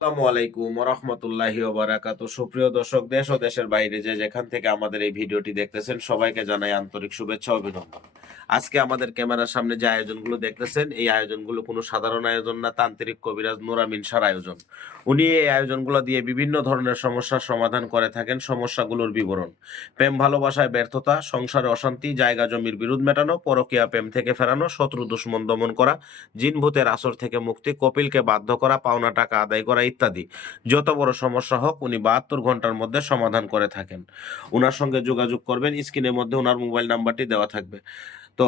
আসসালামু আলাইকুম রহমতুল্লাহি ওবারাকাত। সুপ্রিয় দর্শক, দেশ ও দেশের বাইরে যে যেখান থেকে আমাদের এই ভিডিওটি দেখতেছেন, সবাইকে জানাই আন্তরিক শুভেচ্ছা অভিনন্দন। আজকে আমাদের ক্যামেরার সামনে যে আয়োজনগুলো দেখতেছেন, এই আয়োজনগুলো কোনো সাধারণ আয়োজন না, তান্ত্রিক কবিরাজ নুরামিন সার আয়োজন। উনি এই আয়োজনগুলো দিয়ে বিভিন্ন ধরনের সমস্যার সমাধান করে থাকেন, সমস্যাগুলোর বিবরণ। প্রেম ভালোবাসায় ব্যর্থতা, সংসারে অশান্তি, জায়গা জমির বিরোধ মেটানো, পরকীয়া প্রেম থেকে ফেরানো, শত্রু দুশ্মন দমন করা জিনভূতের আসর থেকে মুক্তি, কপিলকে বাধ্য করা, পাওনা টাকা আদায় করা ইত্যাদি। যত বড় সমস্যা হোক, উনি বাহাত্তর ঘণ্টার মধ্যে সমাধান করে থাকেন। ওনার সঙ্গে যোগাযোগ করবেন, স্ক্রিনের মধ্যে ওনার মোবাইল নাম্বারটি দেওয়া থাকবে। তো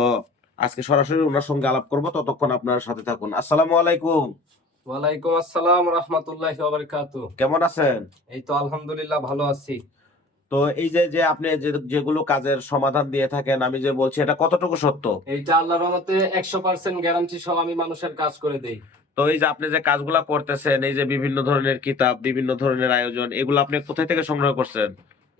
আজকে সরাসরি ওনার সঙ্গে আলাপ করব। ততক্ষণ আপনার সাথে থাকুন। আসসালামু আলাইকুম। ওয়ালাইকুম আসসালাম রহমতুল্লাহি বারাকাতু কেমন আছেন? এই তো আলহামদুলিল্লাহ ভালো আছি। তো এই যে যে আপনি যেগুলো কাজের সমাধান দিয়ে থাকেন আমি যে বলছি এটা কতটুকু সত্য? এইটা আল্লাহর রহমতে একশো পার্সেন্ট গ্যারান্টি সহ আমি মানুষের কাজ করে দেই। তো এই যে আপনি যে কাজগুলা করতেছেন এই যে বিভিন্ন ধরনের কিতাব বিভিন্ন ধরনের আয়োজন এগুলো আপনি কোথায় থেকে সংগ্রহ করছেন?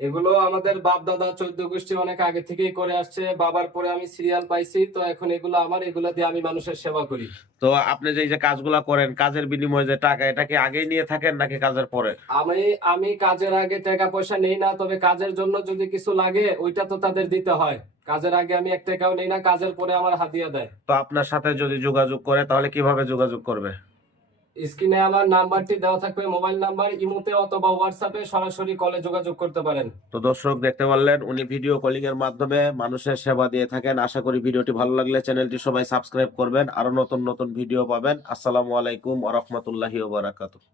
এগুলো আমাদের বাপ দাদা চোদ্দ গোষ্ঠী অনেক আগে থেকেই করে আসছে বাবার পরে আমি সিরিয়াল পাইছি তো এখন এগুলো আমার এগুলো দিয়ে আমি মানুষের সেবা করি। তো আপনি যে যে কাজগুলা করেন কাজের বিনিময়ে যে টাকা এটা কি আগেই নিয়ে থাকেন নাকি কাজের পরে? আমি আমি কাজের আগে টাকা পয়সা নেই না তবে কাজের জন্য যদি কিছু লাগে ওইটা তো তাদের দিতে হয়। কাজের আগে আমি এক টাকাও নেই না কাজের পরে আমার হাতিয়া দেয়। তো আপনার সাথে যদি যোগাযোগ করে তাহলে কীভাবে যোগাযোগ করবে? স্ক্রিনে আমার নাম্বারটি দেওয়া থাকবে, মোবাইল নাম্বার, ইমোতে অথবা হোয়াটসঅ্যাপে সরাসরি কলে যোগাযোগ করতে পারেন। তো দর্শক, দেখতে পারলেন, উনি ভিডিও কলিং এর মাধ্যমে মানুষের সেবা দিয়ে থাকেন। আশা করি ভিডিওটি ভালো লাগলে চ্যানেলটি সবাই সাবস্ক্রাইব করবেন। আরও নতুন নতুন ভিডিও পাবেন। আসসালামু আলাইকুম ওয়া রাহমাতুল্লাহি ওয়া বারাকাতুহু।